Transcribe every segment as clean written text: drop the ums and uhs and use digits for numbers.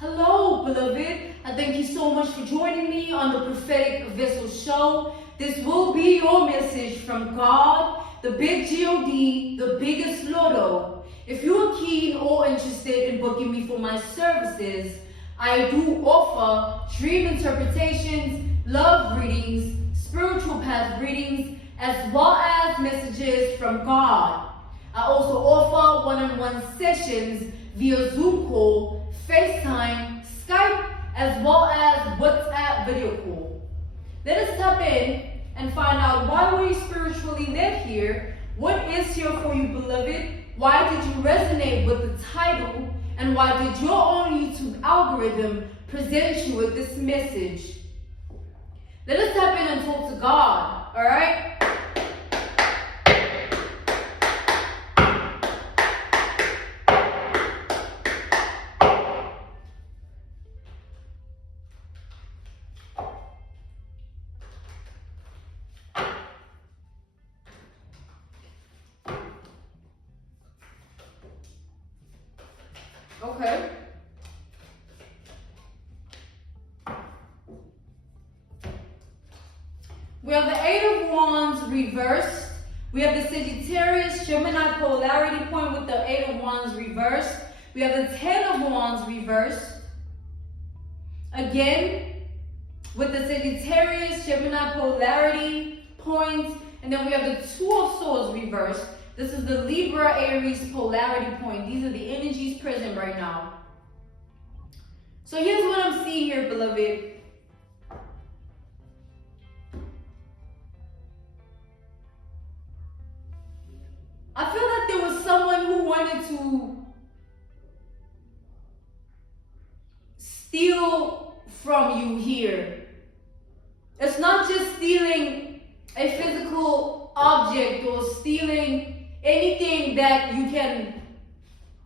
Hello, beloved. I thank you so much for joining me on the Prophetic Vessel Show. This will be your message from God, the big G-O-D, the biggest Lotto. If you're keen or interested in booking me for my services, I do offer dream interpretations, love readings, spiritual path readings, as well as messages from God. I also offer one-on-one sessions via Zoom call, FaceTime, Skype, as well as WhatsApp video call. Let us tap in and find out why we're spiritually led here, what is here for you, beloved, why did you resonate with the title, and why did your own YouTube algorithm present you with this message. Let us tap in and talk to God, all right? Okay. We have the Eight of Wands reversed. We have the Sagittarius Gemini polarity point with the Eight of Wands reversed. We have the Ten of Wands reversed. Again, with the Sagittarius Gemini polarity point. And then we have the Two of Swords reversed. This is the Libra Aries polarity point. These are the energies present right now. So here's what I'm seeing here, beloved. I feel like there was someone who wanted to steal from you here. It's not just stealing a physical object or stealing anything that you can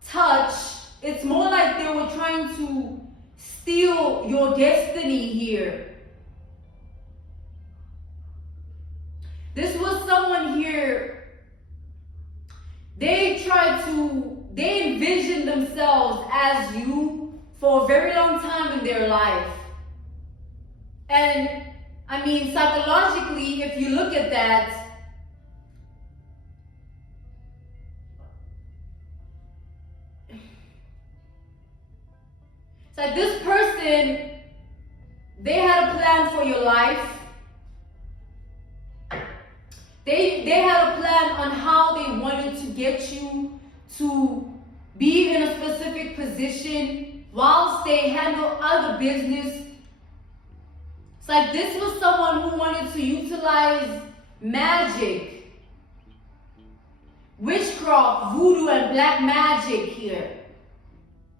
touch. It's more like they were trying to steal your destiny here. This was someone here, they envisioned themselves as you for a very long time in their life. And I mean, psychologically, if you look at that, it's like this person, they had a plan for your life. They had a plan on how they wanted to get you to be in a specific position whilst they handle other business. It's like this was someone who wanted to utilize magic, witchcraft, voodoo, and black magic here.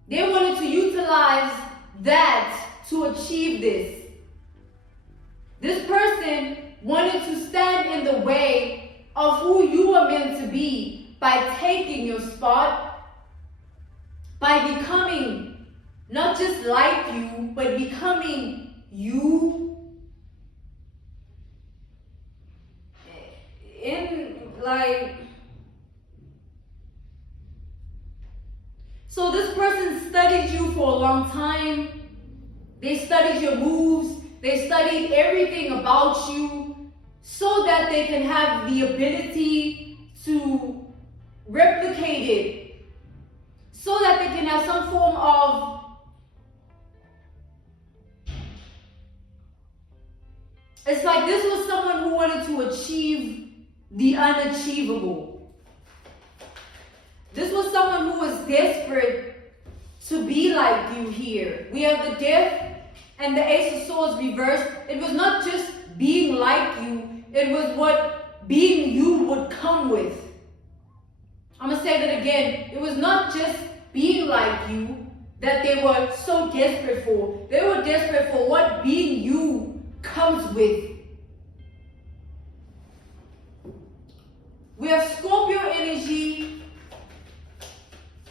They wanted to utilize that to achieve this. This person wanted to stand in the way of who you are meant to be by taking your spot, by becoming not just like you, but becoming you. So this person studied you for a long time. They studied your moves. They studied everything about you so that they can have the ability to replicate it, so that they can have some form of it's like this was someone who wanted to achieve the unachievable. This was someone who was desperate to be like you here. We have the Death and the Ace of Swords reversed. It was not just being like you, it was what being you would come with. I'm going to say that again. It was not just being like you that they were so desperate for. They were desperate for what being you comes with. We have Scorpio energy.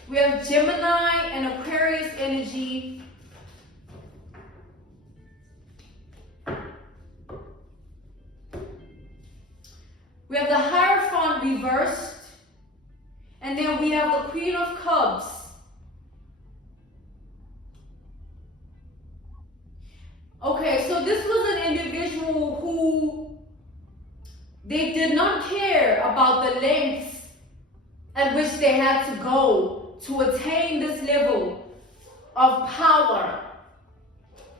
We have Gemini and Aquarius energy. We have the Hierophant reversed. And then we have the Queen of Cups. Okay, so this was an individual who they did not care about the lengths at which they had to go to attain this level of power.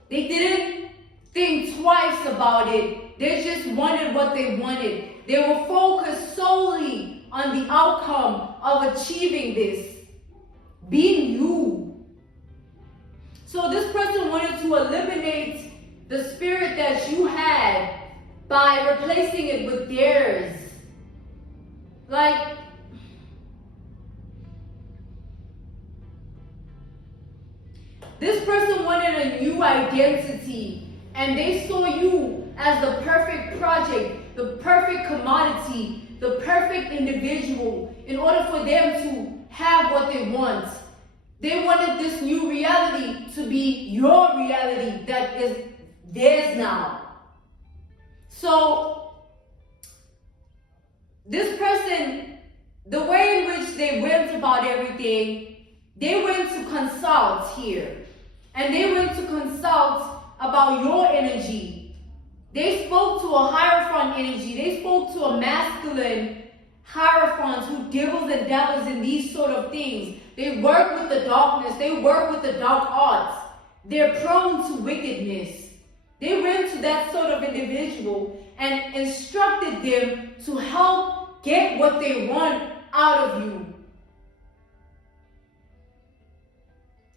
They didn't think twice about it. They just wanted what they wanted. They were focused solely on the outcome of achieving this, being you. So this person wanted to eliminate the spirit that you had by replacing it with theirs. Like, this person wanted a new identity, and they saw you as the perfect project, the perfect commodity, the perfect individual in order for them to have what they want. They wanted this new reality to be your reality that is theirs now. So, this person, the way in which they went about everything, they went to consult here. And they went to consult about your energy. They spoke to a Hierophant energy. They spoke to a masculine Hierophant who dibbles and dabbles in these sort of things. They work with the darkness. They work with the dark arts. They're prone to wickedness. They went to that sort of individual and instructed them to help get what they want out of you.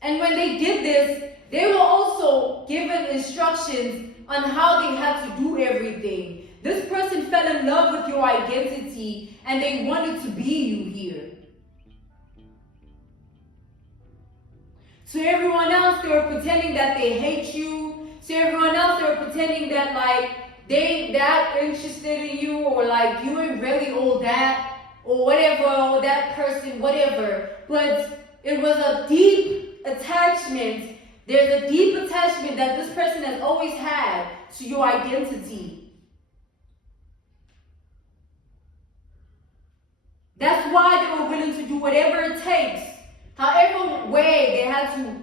And when they did this, they were also given instructions on how they had to do everything. This person fell in love with your identity and they wanted to be you here. To everyone else, they were pretending that they hate you. To everyone else, they were pretending that like they ain't that interested in you, or like you ain't really all that, or whatever, or that person, whatever. But it was a deep attachment. There's a deep attachment that this person has always had to your identity. That's why they were willing to do whatever it takes. However way they had to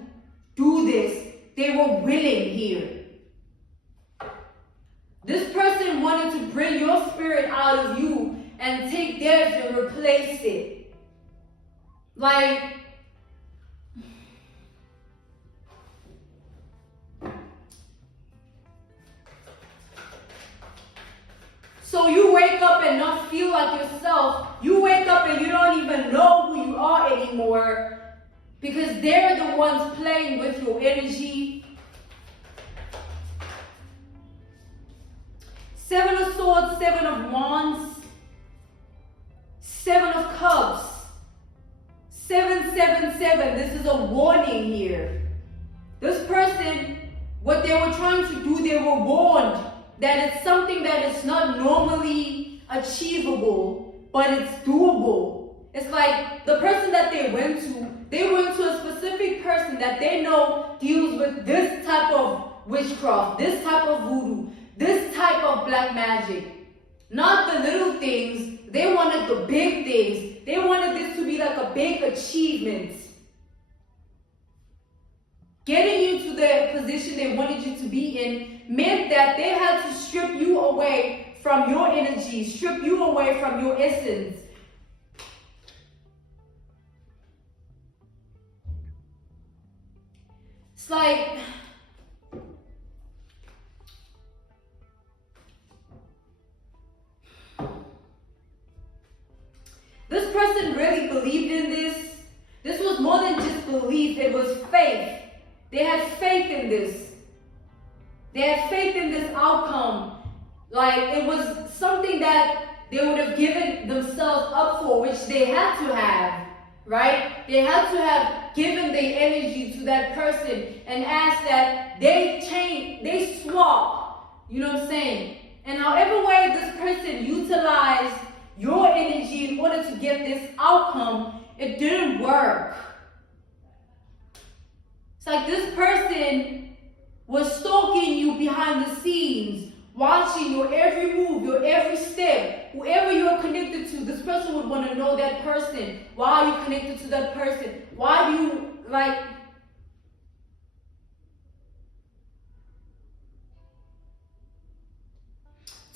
do this, they were willing here. This person wanted to bring your spirit out of you and take theirs and replace it. Like, so you wake up and not feel like yourself. You wake up and you don't even know who you are anymore because they're the ones playing with your energy. Seven of Swords, Seven of Wands, Seven of Cups, 777. This is a warning here. This person, what they were trying to do, they were warned that it's something that is not normally achievable, but it's doable. It's like the person that they went to a specific person that they know deals with this type of witchcraft, this type of voodoo, this type of black magic. Not the little things. They wanted the big things. They wanted this to be like a big achievement. Getting you to the position they wanted you to be in meant that they had to strip you away from your energy, strip you away from your essence. It's like, this person really believed in this. This was more than just belief, it was faith. They had faith in this. They had faith in this outcome. Like, it was something that they would have given themselves up for, which they had to have, right? They had to have given their energy to that person and asked that they change, they swap, you know what I'm saying? And however way this person utilized your energy in order to get this outcome, it didn't work. It's like this person was stalking you behind the scenes, watching your every move, your every step. Whoever you're connected to, this person would want to know that person. Why are you connected to that person? Why do you, like...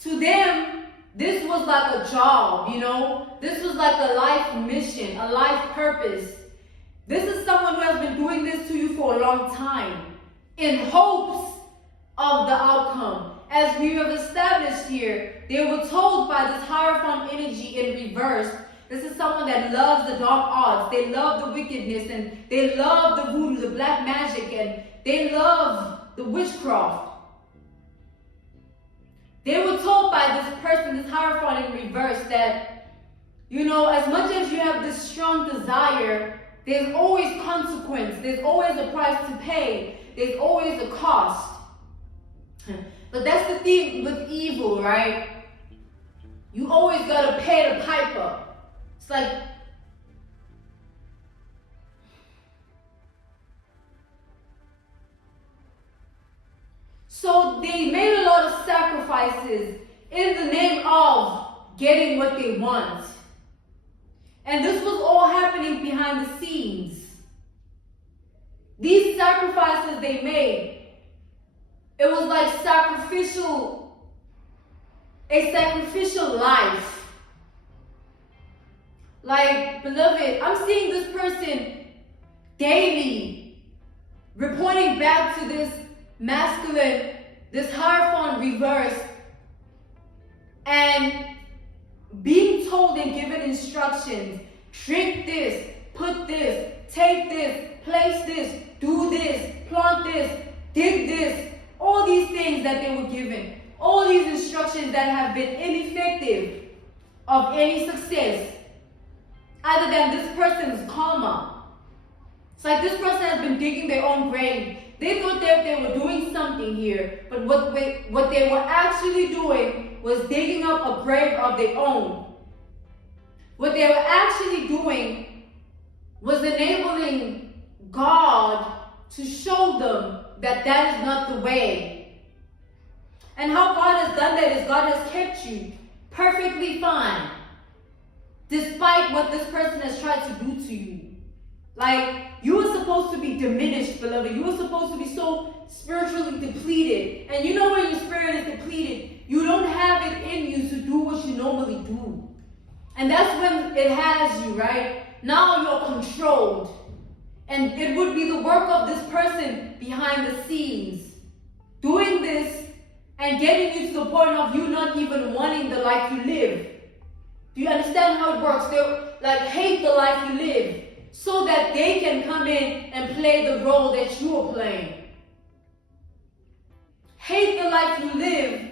To them, this was like a job, you know? This was like a life mission, a life purpose. This is someone who has been doing this to you for a long time in hopes of the outcome. As we have established here, they were told by this Hierophant energy in reverse, this is someone that loves the dark arts, they love the wickedness, and they love the voodoo, the black magic, and they love the witchcraft. They were told by this person, this Hierophant in reverse, that, you know, as much as you have this strong desire, there's always consequence, there's always a price to pay, there's always a cost. But that's the thing with evil, right? You always gotta pay the piper. It's like, so they made a lot of sacrifices in the name of getting what they want. And this was all happening behind the scenes. These sacrifices they made, it was like a sacrificial life. Like, beloved, I'm seeing this person daily reporting back to this masculine, this Hierophant reverse, and being told and given instructions, drink this, put this, take this, place this, do this, plant this, dig this, all these things that they were given, all these instructions that have been ineffective of any success, other than this person's karma. It's like this person has been digging their own grave. They thought that they were doing something here, but what they were actually doing was digging up a grave of their own. What they were actually doing was enabling God to show them that that is not the way. And how God has done that is God has kept you perfectly fine, despite what this person has tried to do to you. Like, you were supposed to be diminished, beloved. You were supposed to be so spiritually depleted. And you know when your spirit is depleted, you don't have it in you to do what you normally do. And that's when it has you, right? Now you're controlled. And it would be the work of this person behind the scenes, doing this and getting you to the point of you not even wanting the life you live. Do you understand how it works? They like hate the life you live so that they can come in and play the role that you are playing. Hate the life you live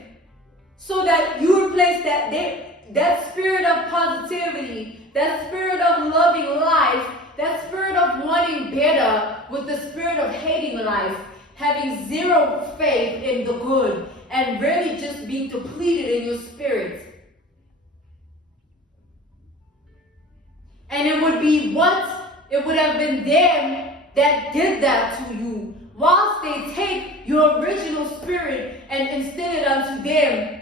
so that you replace that spirit of positivity, that spirit of loving life, that spirit of wanting better with the spirit of hating life, having zero faith in the good, and really just being depleted in your spirit. And it would have been them that did that to you, whilst they take your original spirit and instill it unto them.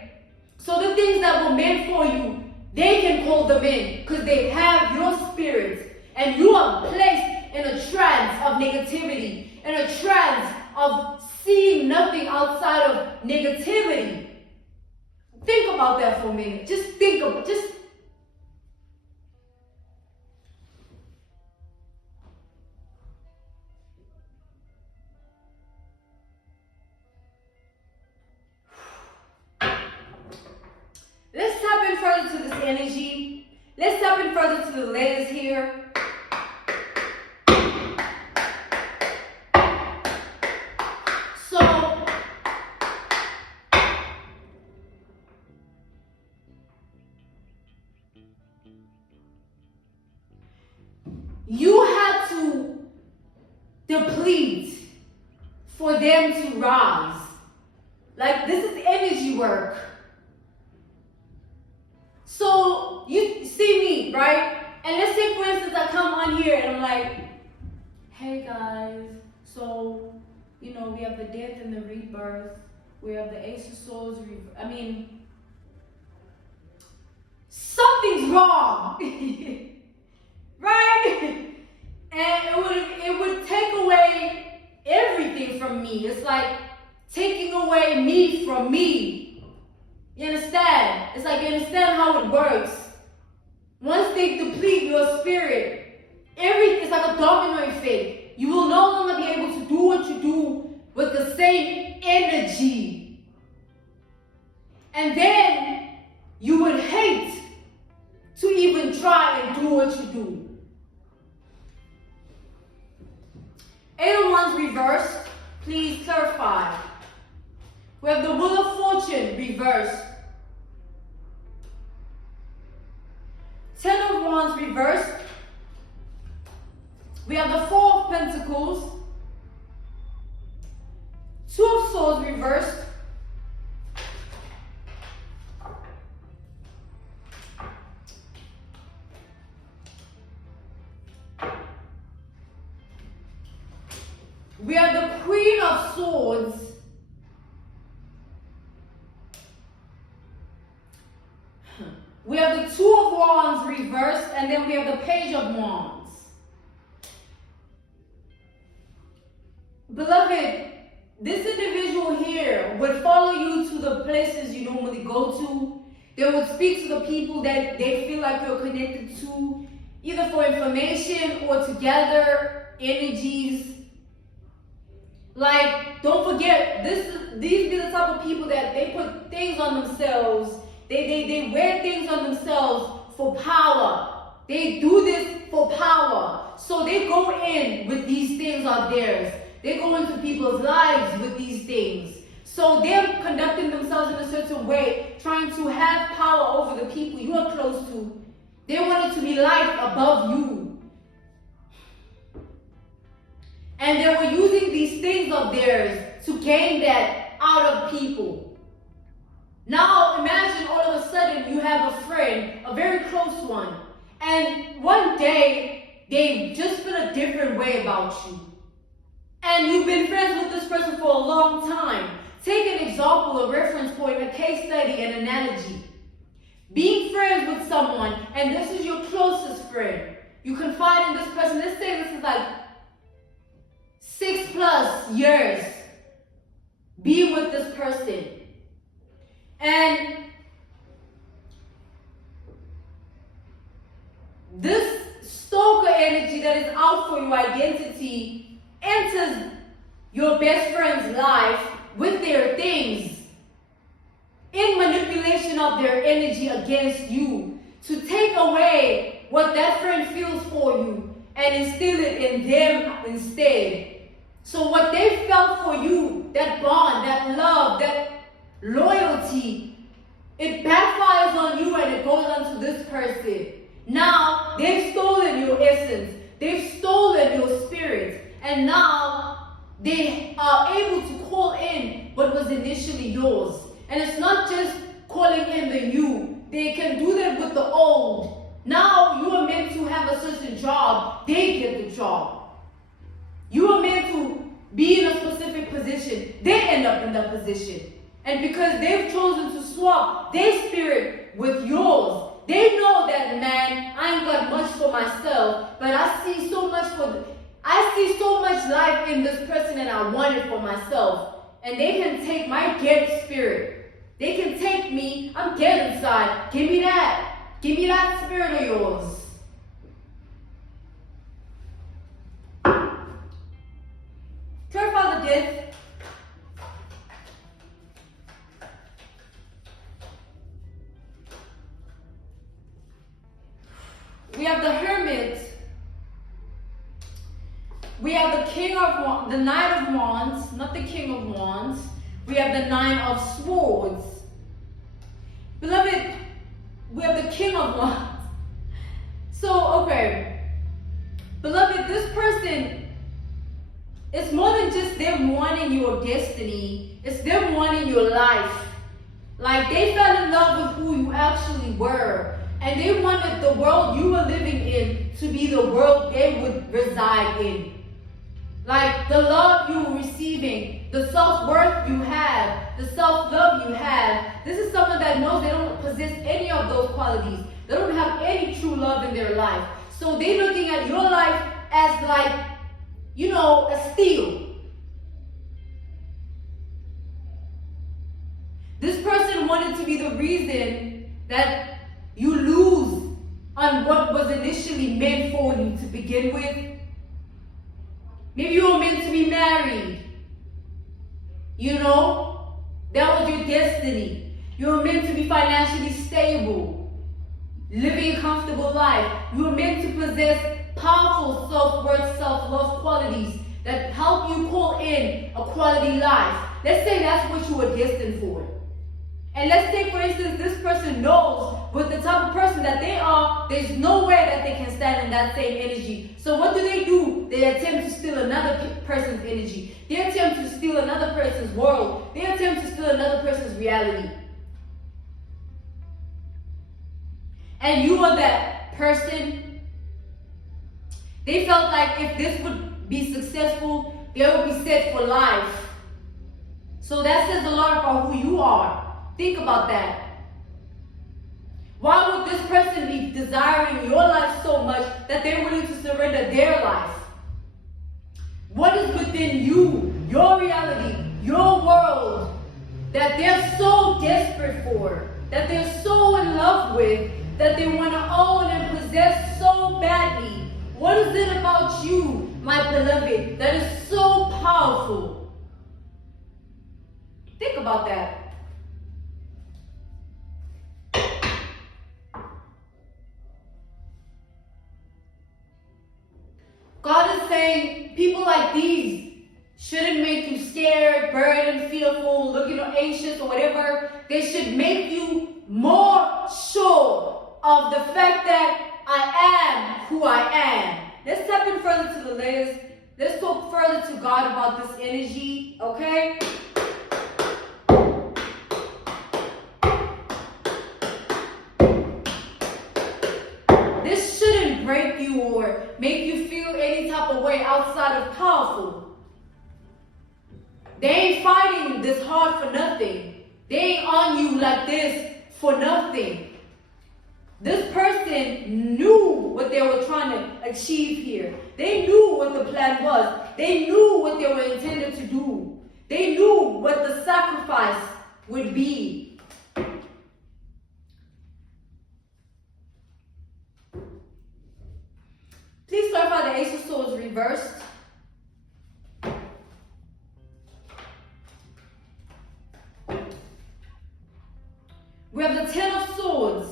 So the things that were meant for you, they can call them in, because they have your spirit. And you are placed in a trance of negativity, in a trance of seeing nothing outside of negativity. Think about that for a minute. Let's tap in further to this energy. Let's tap in further to the layers here. So, you had to deplete for them to rise. Like, this is energy work. So you see me, right? And let's say, for instance, I come on here and I'm like, hey guys, so, you know, we have the death and the rebirth. We have the Ace of Swords. Something's wrong, right? And it would take away everything from me. It's like taking away me from me. You understand? It's like you understand how it works. Once they deplete your spirit, it's like a domino effect. You will no longer be able to do what you do with the same energy. And then you would hate to even try and do what you do. 8 of Wands reversed. Please clarify. We have the Wheel of Fortune reversed. 10 of Wands reversed. We have the 4 of Pentacles. 2 of Swords reversed. We have the Queen of Swords. We have the 2 of Wands reversed, and then we have the Page of Wands. Beloved, this individual here would follow you to the places you normally go to. They would speak to the people that they feel like you're connected to, either for information or to gather energies. Like, don't forget, these be the type of people that they put things on themselves. They wear things on themselves for power. They do this for power. So they go in with these things are theirs. They go into people's lives with these things. So they're conducting themselves in a certain way, trying to have power over the people you are close to. They want it to be light above you. And they were using these things of theirs to gain that out of people. Now imagine all of a sudden you have a friend, a very close one, and one day they just feel a different way about you. And you've been friends with this person for a long time. Take an example, a reference point, a case study, an analogy. Being friends with someone, and this is your closest friend. You confide in this person. Let's say this is like 6+ years being with this person. And this stalker energy that is out for your identity enters your best friend's life with their things in manipulation of their energy against you to take away what that friend feels for you and instill it in them instead. So what they felt for you, that bond, that love, that loyalty, it backfires on you and it goes on to this person. Now, they've stolen your essence. They've stolen your spirit. And now, they are able to call in what was initially yours. And it's not just calling in the new. They can do that with the old. Now, you are meant to have a certain job. They get the job. You are meant to be in a specific position. They end up in that position. And because they've chosen to swap their spirit with yours, they know that, man, I ain't got much for myself, but I see so much life in this person and I want it for myself. And they can take my get spirit. They can take me, I'm dead inside. Give me that. Give me that spirit of yours. Clarify the death. We have the Hermit. We have the King of Wands, the Knight of Wands, not the King of Wands. We have the Nine of Swords. Beloved, we have the King of Wands. So, okay. Beloved, this person, it's more than just them wanting your destiny. It's them wanting your life. Like, they fell in love with who you actually were. And they wanted the world you were living in to be the world they would reside in. Like the love you were receiving, the self-worth you have, the self-love you have. This is someone that knows they don't possess any of those qualities. They don't have any true love in their life. So they're looking at your life as like, you know, a steal. This person person wanted to be the reason that you lose on what was initially meant for you to begin with. Maybe you were meant to be married. You know, that was your destiny. You were meant to be financially stable, living a comfortable life. You were meant to possess powerful self-worth, self-love qualities that help you call in a quality life. Let's say that's what you were destined for. And let's say, for instance, this person knows with the type of person that they are, there's no way that they can stand in that same energy. So what do? They attempt to steal another person's energy. They attempt to steal another person's world. They attempt to steal another person's reality. And you are that person. They felt like if this would be successful, they would be set for life. So that says a lot about who you are. Think about that. Why would this person be desiring your life so much that they're willing to surrender their life? What is within you, your reality, your world, that they're so desperate for, that they're so in love with, that they want to own and possess so badly? What is it about you, my beloved, that is so powerful? Think about that. God is saying people like these shouldn't make you scared, burdened, fearful, looking anxious or whatever. They should make you more sure of the fact that I am who I am. Let's step in further to the layers. Let's talk further to God about this energy, okay? This shouldn't break you or make you feel any type of way outside of powerful. They ain't fighting this hard for nothing. They ain't on you like this for nothing. This person knew what they were trying to achieve here. They knew what the plan was. They knew what they were intended to do. They knew what the sacrifice would be. Please clarify the Ace of Swords reversed. We have the Ten of Swords.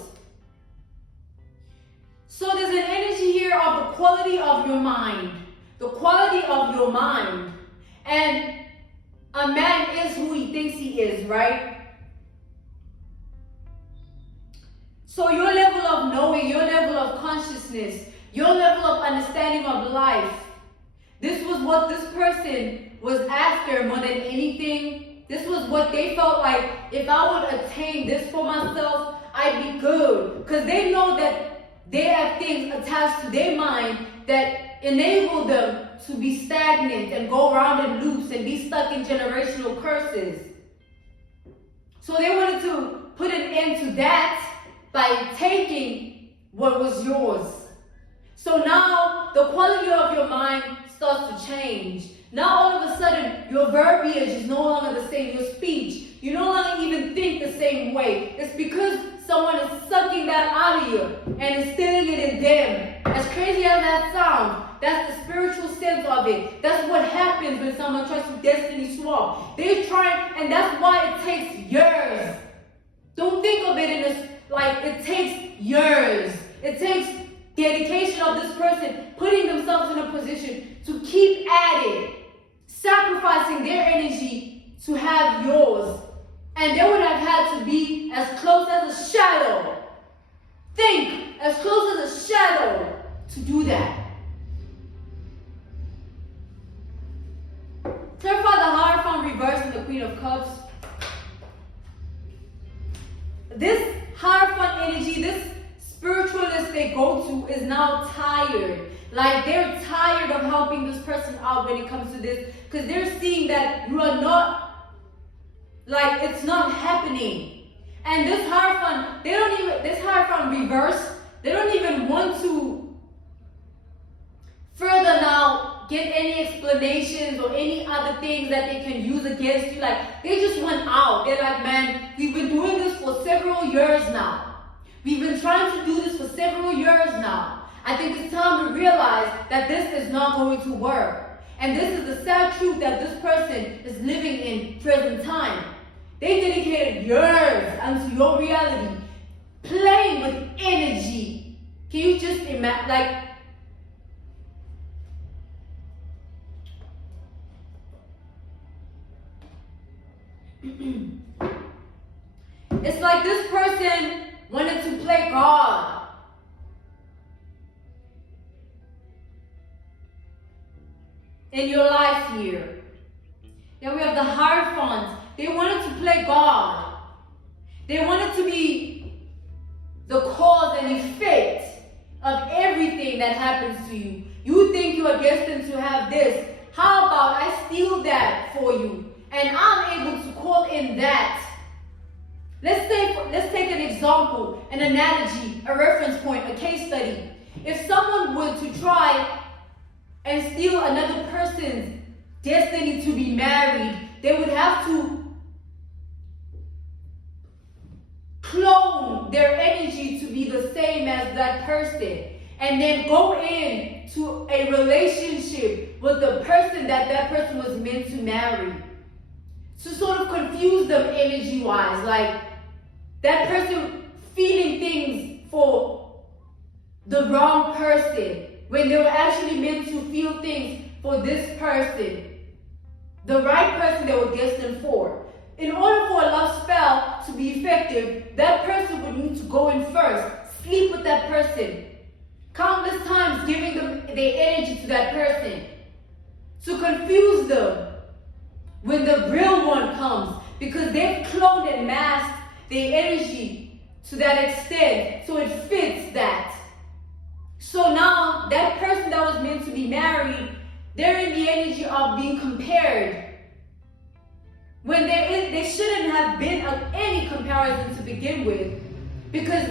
So there's an energy here of the quality of your mind. The quality of your mind. And a man is who he thinks he is, right? So your level of knowing, your level of consciousness, your level of understanding of life, this was what this person was after more than anything. This was what they felt like, if I would attain this for myself, I'd be good. Because they know that they have things attached to their mind that enable them to be stagnant and go around in loops and be stuck in generational curses. So they wanted to put an end to that by taking what was yours. So now the quality of your mind starts to change. Now all of a sudden your verbiage is no longer the same, your speech. You no longer even think the same way. It's because someone is sucking that out of you and instilling it in them. As crazy as that sounds, that's the spiritual sense of it. That's what happens when someone tries to destiny swap. They're trying, and that's why it takes years. Don't think of it in this, like it takes years. It takes dedication of this person putting themselves in a position to keep at it, sacrificing their energy to have yours. And they would have had to be as close as a shadow. Think, as close as a shadow to do that. Clarify the Hierophant reverse and the Queen of Cups. This Hierophant energy, this spiritualist they go to is now tired. Like they're tired of helping this person out when it comes to this. Because they're seeing that you are not, like it's not happening. And this Hierophant, this Hierophant reverse, they don't even want to further now get any explanations or any other things that they can use against you. Like, they just want out. They're like, man, we've been doing this for several years now. We've been trying to do this for several years now. I think it's time to realize that this is not going to work. And this is the sad truth that this person is living in present time. They dedicated years unto your reality, playing with energy. Can you just imagine, like, it's like this person wanted to play God. In your life here. Then we have the Hierophants. They wanted to play God. They wanted to be the cause and effect of everything that happens to you. You think you are destined to have this. How about I steal that for you? And I'm able to call in that. Let's take an example, an analogy, a reference point, a case study. If someone were to try and steal another person's destiny to be married, they would have to clone their energy to be the same as that person, and then go into a relationship with the person that person was meant to marry. To sort of confuse them energy-wise, like that person feeling things for the wrong person when they were actually meant to feel things for this person, the right person they were destined for. In order for a love spell to be effective, that person would need to go in first, sleep with that person, countless times giving them their energy to that person, to confuse them when the real one comes, because they've cloned and masked their energy to that extent, so it fits that. So now, that person that was meant to be married, they're in the energy of being compared, when there shouldn't have been any comparison to begin with, because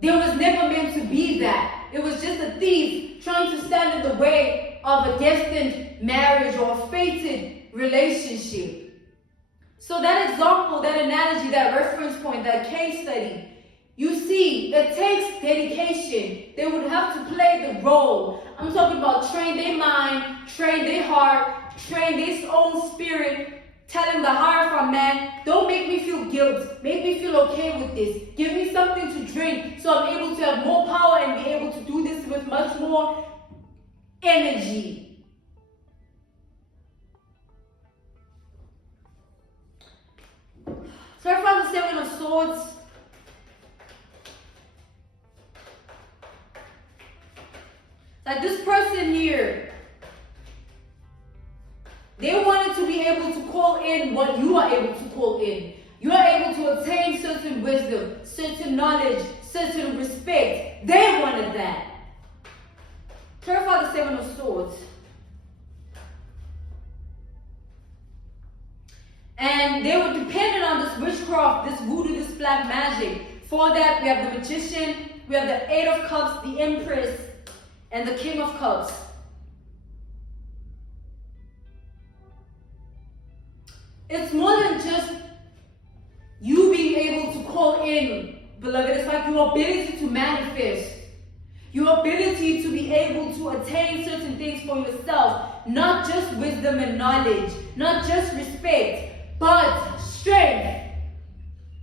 there was never meant to be that. It was just a thief trying to stand in the way of a destined marriage or a fated relationship. So that example, that analogy, that reference point, that case study, you see, it takes dedication. They would have to play the role. I'm talking about train their mind, train their heart, train their own spirit, telling the Hierophant, man, don't make me feel guilt. Make me feel okay with this. Give me something to drink so I'm able to have more power and be able to do this with much more energy. So I found the Seven of Swords. Like this person here, they wanted to be able to call in what you are able to call in. You are able to attain certain wisdom, certain knowledge, certain respect. They wanted that. Clarify the Seven of Swords. And they were dependent on this witchcraft, this voodoo, this black magic. For that, we have the Magician, we have the Eight of Cups, the Empress, and the King of Cups. It's more than just you being able to call in, beloved. It's like your ability to manifest. Your ability to be able to attain certain things for yourself. Not just wisdom and knowledge. Not just respect. But strength.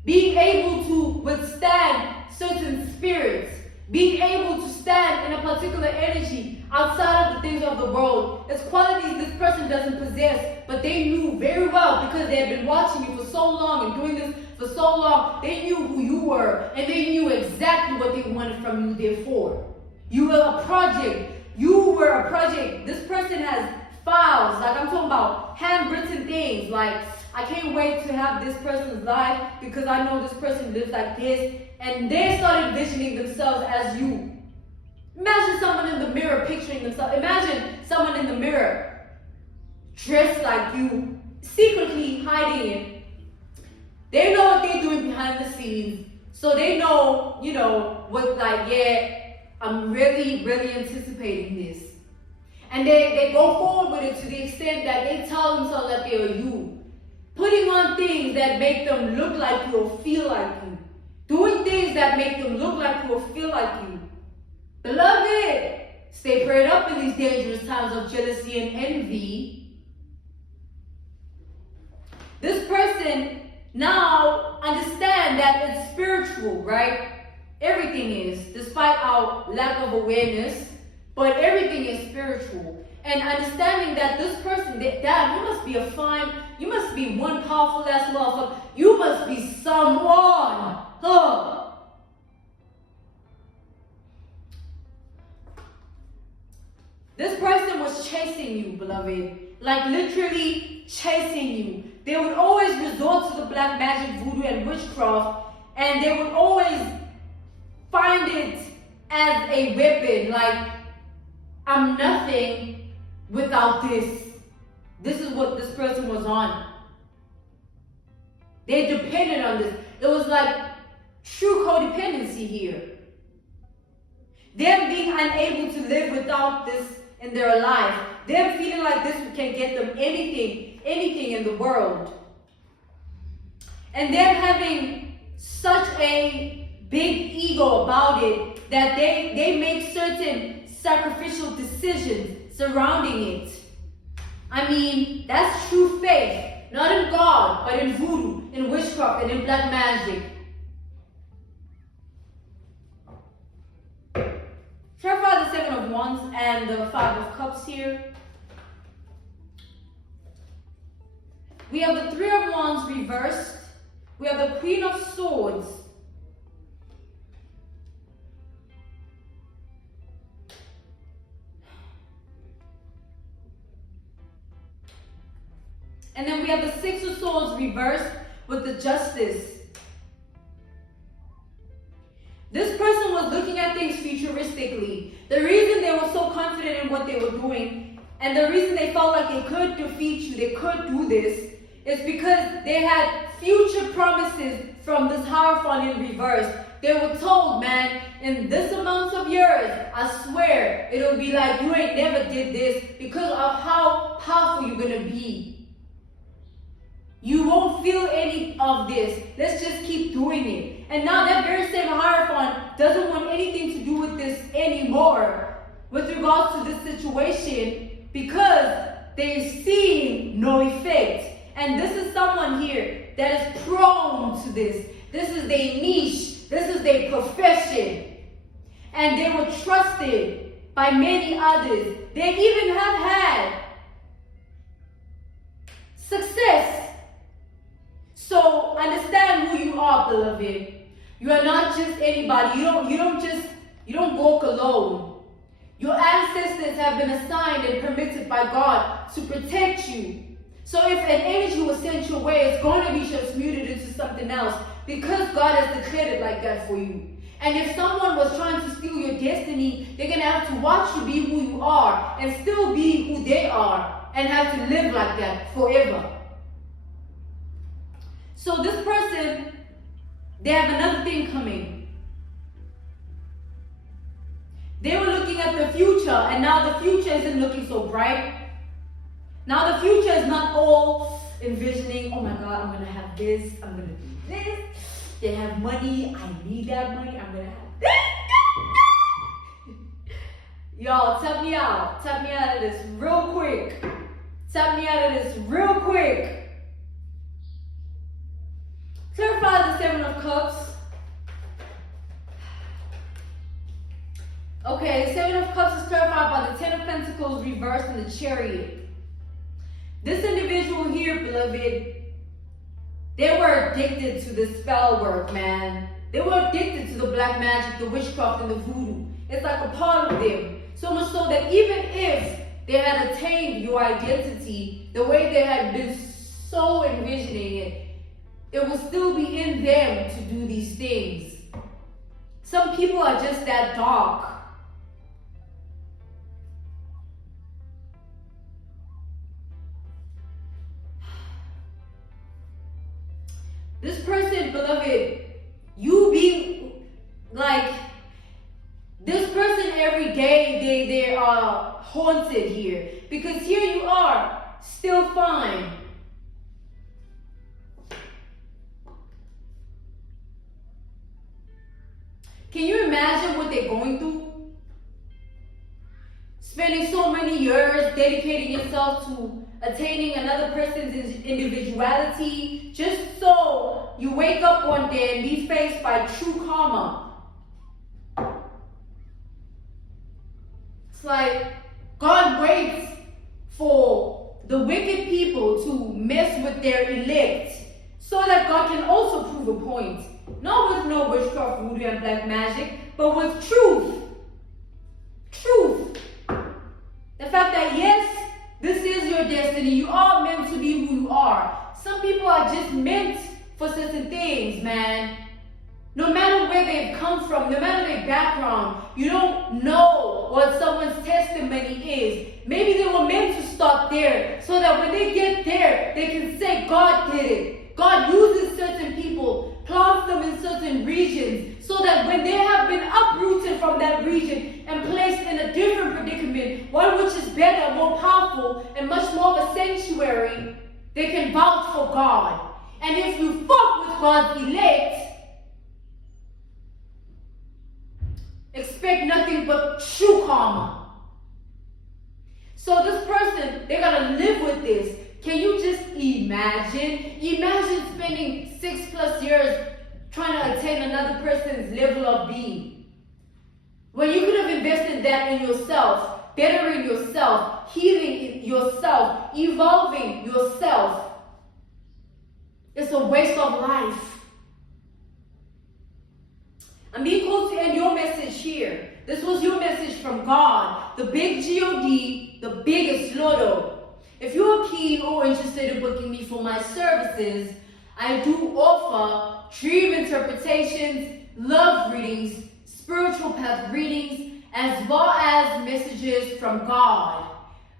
Being able to withstand certain spirits. Being able to stand in a particular energy outside of the things of the world. It's qualities this person doesn't possess, but they knew very well because they had been watching you for so long and doing this for so long. They knew who you were and they knew exactly what they wanted from you, therefore. You were a project. You were a project. This person has files. Like I'm talking about handwritten things. Like I can't wait to have this person's life because I know this person lives like this. And they started envisioning themselves as you. Imagine someone in the mirror picturing themselves. Imagine someone in the mirror dressed like you, secretly hiding it. They know what they're doing behind the scenes. So they know, what, like, yeah, I'm really, really anticipating this. And they go forward with it to the extent that they tell themselves that they are you. Putting on things that make them look like you or feel like you. Doing things that make them look like you or feel like you. Beloved, stay prayed up in these dangerous times of jealousy and envy. This person now understand that it's spiritual, right? Everything is, despite our lack of awareness, but everything is spiritual. And understanding that this person, that you must be you must be one powerful ass motherfucker. You must be someone. Huh? This person was chasing you, beloved. Like literally chasing you. They would always resort to the black magic, voodoo, and witchcraft. And they would always find it as a weapon. Like, I'm nothing without this. This is what this person was on. They depended on this. It was like true codependency here. Them being unable to live without this in their life. Them feeling like this can get them anything in the world. And them having such a big ego about it that they make certain sacrificial decisions surrounding it. I mean, that's true faith. Not in God, but in voodoo, in witchcraft, and in black magic. Clarify the Seven of Wands and the Five of Cups here. We have the Three of Wands reversed. We have the Queen of Swords. And then we have the Six of Swords reversed with the Justice. This person was looking at things futuristically. The reason they were so confident in what they were doing, and the reason they felt like they could defeat you, they could do this, is because they had future promises from this Hierophant in reverse. They were told, man, in this amount of years, I swear, it'll be like you ain't never did this because of how powerful you're gonna be. You won't feel any of this. Let's just keep doing it. And now that very same Hierophant doesn't want anything to do with this anymore with regards to this situation because they're seeing no effect. And this is someone here that is prone to this. This is their niche. This is their profession. And they were trusted by many others. They even have had success. So understand who you are, beloved. You are not just anybody. You don't walk alone. Your ancestors have been assigned and permitted by God to protect you. So if an energy was sent your way, it's going to be transmuted into something else because God has declared it like that for you. And if someone was trying to steal your destiny, they're going to have to watch you be who you are and still be who they are and have to live like that forever. So this person, they have another thing coming. They were looking at the future, and now the future isn't looking so bright. Now the future is not all envisioning, oh my God, I'm going to have this, I'm going to do this. They have money, I need that money, I'm going to have this. Y'all, tap me out. Tap me out of this real quick. Tap me out of this real quick. Clarify the Seven of Cups. Okay, Seven of Cups is clarified by the Ten of Pentacles reversed and the Chariot. This individual here, beloved, they were addicted to the spell work, man. They were addicted to the black magic, the witchcraft, and the voodoo. It's like a part of them. So much so that even if they had attained your identity, the way they had been so envisioning it, it will still be in them to do these things. Some people are just that dark. This person, beloved, you be like, this person every day, they are haunted here. Because here you are, still fine. Can you imagine what they're going through? Spending so many years dedicating yourself to attaining another person's individuality, just so you wake up one day and be faced by true karma. It's like God waits for the wicked people to mess with their elect so that God can also prove a point. Not with no witchcraft, voodoo, and black magic, but with truth. Truth. The fact that yes, this is your destiny. You are meant to be who you are. Some people are just meant for certain things, man. No matter where they've come from, no matter their background, you don't know what someone's testimony is. Maybe they were meant to start there so that when they get there, they can say God did it. God uses certain people, plants them in certain regions, so that when they have been uprooted from that region and placed in a different predicament, one which is better, more powerful, and much more of a sanctuary, they can vouch for God. And if you fuck with God's elect, expect nothing but true karma. So this person, they gotta live with this. Can you just imagine? Imagine spending 6+ years trying to attain another person's level of being. When you could have invested that in yourself, bettering yourself, healing yourself, evolving yourself. It's a waste of life. I'm being called to end your message here. This was your message from God, the big G-O-D, the biggest Lotto. If you are keen or interested in booking me for my services, I do offer dream interpretations, love readings, spiritual path readings, as well as messages from God.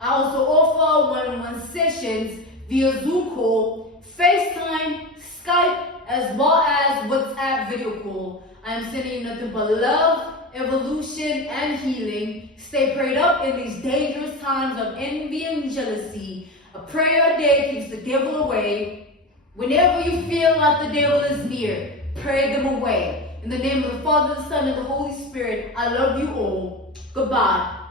I also offer one-on-one sessions via Zoom call, FaceTime, Skype, as well as WhatsApp video call. I am sending you nothing but love, evolution, and healing. Stay prayed up in these dangerous times of envy and jealousy. A prayer a day keeps the devil away. Whenever you feel like the devil is near, pray them away. In the name of the Father, the Son, and the Holy Spirit, I love you all. Goodbye.